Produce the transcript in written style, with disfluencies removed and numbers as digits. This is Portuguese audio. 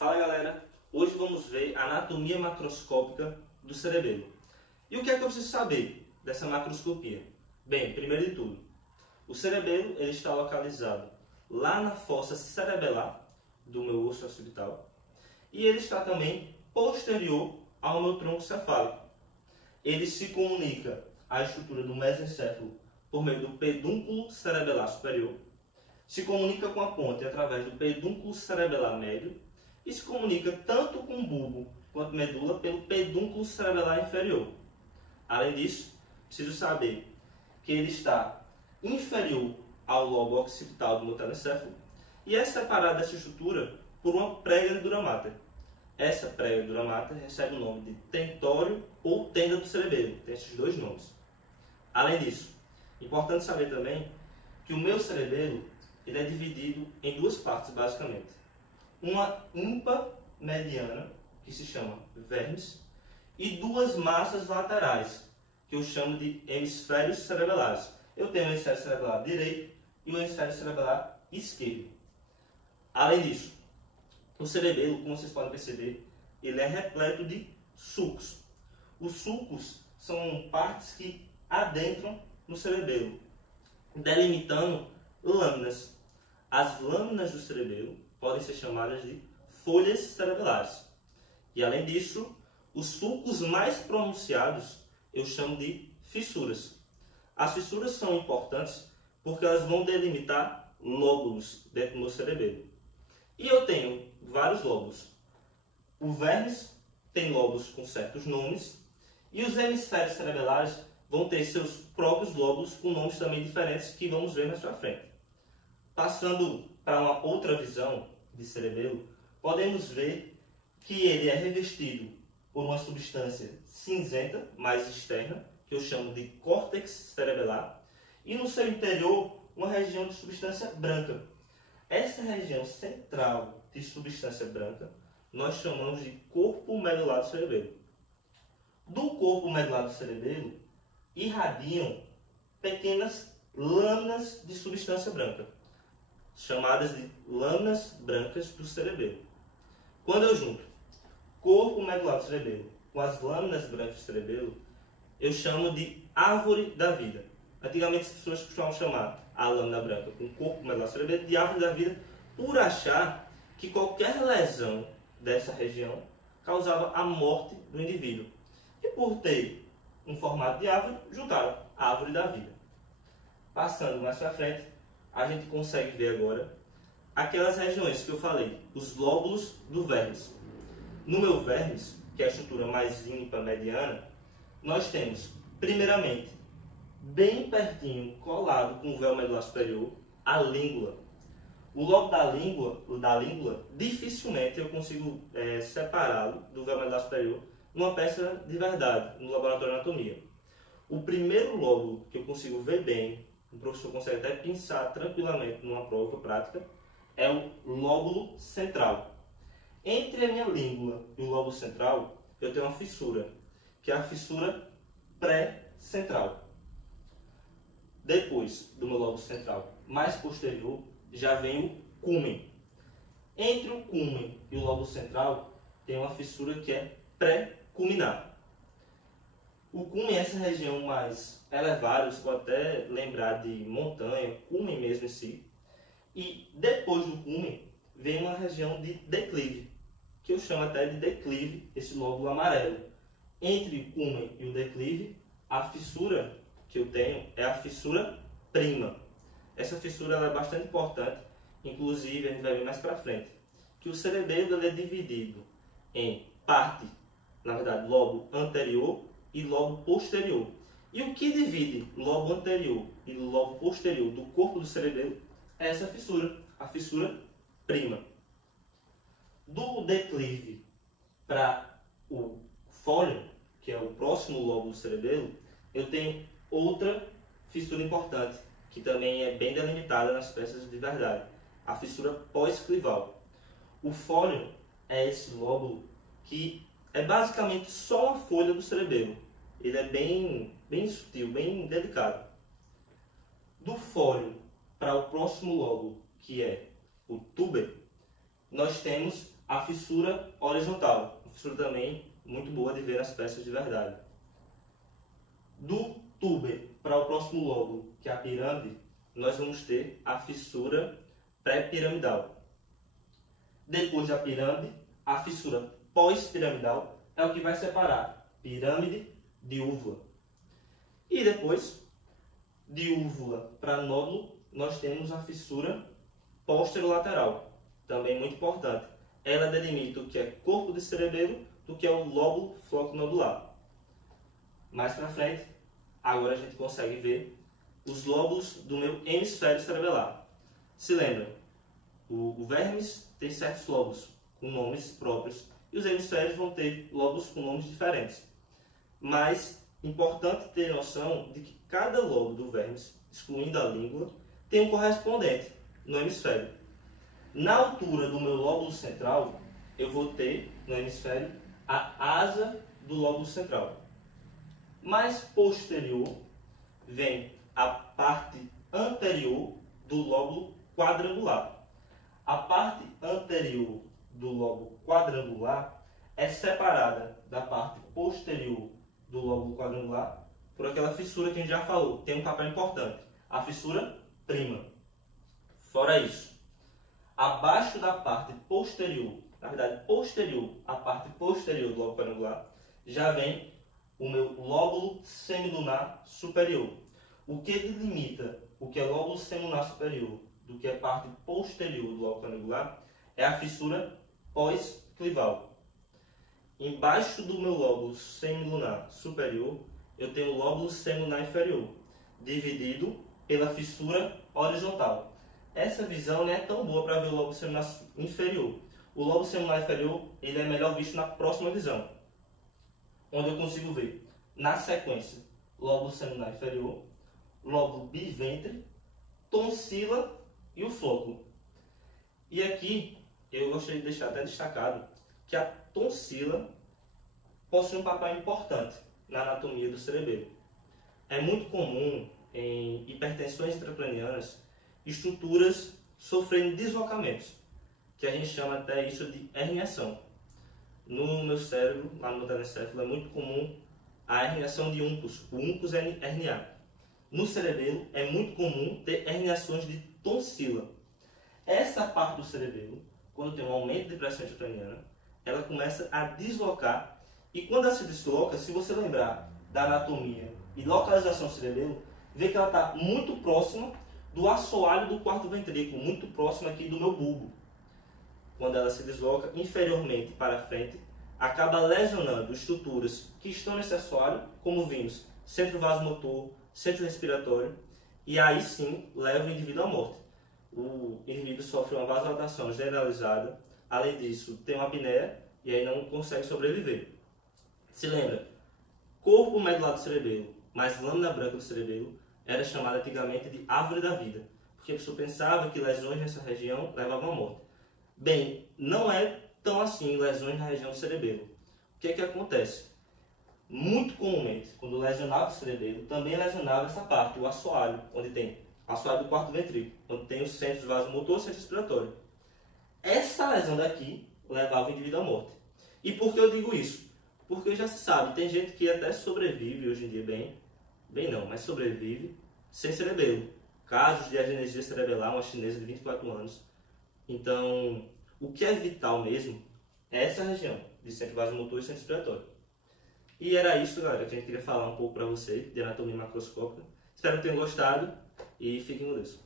Fala galera, hoje vamos ver a anatomia macroscópica do cerebelo. E o que é que eu preciso saber dessa macroscopia? Bem, primeiro de tudo, o cerebelo ele está localizado lá na fossa cerebelar do meu osso occipital e ele está também posterior ao meu tronco cefálico. Ele se comunica à estrutura do mesencéfalo por meio do pedúnculo cerebelar superior, se comunica com a ponte através do pedúnculo cerebelar médio e se comunica tanto com o bulbo quanto medula pelo pedúnculo cerebelar inferior. Além disso, preciso saber que ele está inferior ao lobo occipital do meu telencéfalo e é separado dessa estrutura por uma prega dura mater. Essa prega dura mater recebe o nome de tentório ou tenda do cerebelo, tem esses dois nomes. Além disso, importante saber também que o meu cerebelo ele é dividido em duas partes basicamente. Uma ímpar mediana, que se chama vermes, e duas massas laterais, que eu chamo de hemisférios cerebelares. Eu tenho o hemisfério cerebelar direito e o hemisfério cerebelar esquerdo. Além disso, o cerebelo, como vocês podem perceber, ele é repleto de sulcos. Os sulcos são partes que adentram no cerebelo, delimitando lâminas. As lâminas do cerebelo podem ser chamadas de folhas cerebelares. E além disso, os sulcos mais pronunciados eu chamo de fissuras. As fissuras são importantes porque elas vão delimitar lóbulos dentro do meu cerebelo. E eu tenho vários lóbulos. O vermes tem lóbulos com certos nomes e os hemisférios cerebelares vão ter seus próprios lóbulos com nomes também diferentes que vamos ver mais pra frente. Passando para uma outra visão de cerebelo, podemos ver que ele é revestido por uma substância cinzenta, mais externa, que eu chamo de córtex cerebelar, e no seu interior uma região de substância branca. Essa região central de substância branca nós chamamos de corpo medular do cerebelo. Do corpo medular do cerebelo irradiam pequenas lâminas de substância branca, chamadas de lâminas brancas do cerebelo. Quando eu junto corpo medular do cerebelo com as lâminas brancas do cerebelo, eu chamo de árvore da vida. Antigamente as pessoas costumavam chamar a lâmina branca com o corpo medular do cerebelo de árvore da vida por achar que qualquer lesão dessa região causava a morte do indivíduo. E por ter um formato de árvore, juntaram a árvore da vida. Passando mais para frente, a gente consegue ver agora aquelas regiões que eu falei, os lóbulos do vermes. No meu vermes, que é a estrutura mais ímpar mediana, nós temos, primeiramente, bem pertinho, colado com o véu medular superior, a língula. O lobo da língula, dificilmente eu consigo separá-lo do véu medular superior numa peça de verdade, no laboratório de anatomia. O primeiro lóbulo que eu consigo ver bem, o professor consegue até pensar tranquilamente numa prova prática, é o lóbulo central. Entre a minha língula e o lóbulo central, eu tenho uma fissura, que é a fissura pré-central. Depois do meu lóbulo central, mais posterior, já vem o cúmen. Entre o cúmen e o lóbulo central, tem uma fissura que é pré-cuminar. O cúmen é essa região mais elevada, você pode até lembrar de montanha, cúmen mesmo em si. E depois do cúmen, vem uma região de declive, que eu chamo até de declive, esse lóbulo amarelo. Entre o cúmen e o declive, a fissura que eu tenho é a fissura prima. Essa fissura ela é bastante importante, inclusive a gente vai ver mais para frente, que o cerebelo ele é dividido em parte, na verdade, lobo anterior e lobo posterior. E o que divide lobo anterior e lobo posterior do corpo do cerebelo é essa fissura, a fissura prima. Do declive para o fólio, que é o próximo lobo do cerebelo, eu tenho outra fissura importante, que também é bem delimitada nas peças de verdade, a fissura pós-clival. O fólio é esse lóbulo que é basicamente só uma folha do cerebelo. Ele é bem sutil, bem delicado. Do fólio para o próximo lóbulo, que é o túber, nós temos a fissura horizontal. Uma fissura também muito boa de ver nas peças de verdade. Do túber para o próximo lóbulo, que é a pirâmide, nós vamos ter a fissura pré-piramidal. Depois da pirâmide, a fissura pós-piramidal é o que vai separar pirâmide de úvula. E depois, de úvula para nódulo, nós temos a fissura posterolateral, também muito importante. Ela delimita o que é corpo de cerebelo do que é o lóbulo floconodular. Mais para frente, agora a gente consegue ver os lóbulos do meu hemisfério cerebelar. Se lembra, o vermes tem certos lóbulos com nomes próprios e os hemisférios vão ter lóbulos com nomes diferentes. Mas importante ter noção de que cada lobo do vermes, excluindo a língua, tem um correspondente no hemisfério. Na altura do meu lóbulo central, eu vou ter no hemisfério a asa do lóbulo central. Mais posterior vem a parte anterior do lóbulo quadrangular. A parte anterior do lóbulo quadrangular é separada da parte posterior do lóbulo quadrangular por aquela fissura que a gente já falou. Tem um papel importante, a fissura prima. Fora isso, abaixo da parte posterior, na verdade posterior à parte posterior do lóbulo quadrangular, já vem o meu lóbulo semilunar superior. O que delimita o que é lóbulo semilunar superior do que é parte posterior do lóbulo quadrangular é a fissura pós-clival. Embaixo do meu lóbulo semilunar superior, eu tenho o lóbulo semilunar inferior, dividido pela fissura horizontal. Essa visão não é tão boa para ver o lóbulo semilunar inferior. O lóbulo semilunar inferior ele é melhor visto na próxima visão, onde eu consigo ver, na sequência, lóbulo semilunar inferior, lóbulo biventre, tonsila e o flóculo. E aqui eu gostaria de deixar até destacado que a tonsila possui um papel importante na anatomia do cerebelo. É muito comum em hipertensões intracranianas estruturas sofrendo deslocamentos, que a gente chama até isso de herniação. No meu cérebro, lá no meu telencéfalo, é muito comum a herniação de uncus, o uncus herniar. No cerebelo é muito comum ter herniações de tonsila. Essa parte do cerebelo, quando tem um aumento de pressão intracraniana, ela começa a deslocar, e quando ela se desloca, se você lembrar da anatomia e localização do cerebelo, vê que ela está muito próxima do assoalho do quarto ventrículo, muito próximo aqui do meu bulbo. Quando ela se desloca inferiormente para frente, acaba lesionando estruturas que estão nesse assoalho, como vimos, centro vasomotor, centro respiratório, e aí sim leva o indivíduo à morte. O indivíduo sofre uma vasodilatação generalizada, além disso tem uma apneia e aí não consegue sobreviver. Se lembra, corpo medular do cerebelo, mais lâmina branca do cerebelo, era chamada antigamente de árvore da vida, porque a pessoa pensava que lesões nessa região levavam à morte. Bem, não é tão assim lesões na região do cerebelo. O que é que acontece? Muito comumente, quando lesionava o cerebelo, também lesionava essa parte, o assoalho, onde tem o assoalho do quarto ventrículo, onde tem os centros vasomotor e centro respiratório. Essa lesão daqui levava o indivíduo à morte. E por que eu digo isso? Porque já se sabe, tem gente que até sobrevive hoje em dia bem não, mas sobrevive sem cerebelo. Casos de agenesia cerebelar, uma chinesa de 24 anos. Então, o que é vital mesmo é essa região de centro vasomotor e centro respiratório. E era isso, galera, que a gente queria falar um pouco para vocês de anatomia macroscópica. Espero que tenham gostado e fiquem com Deus.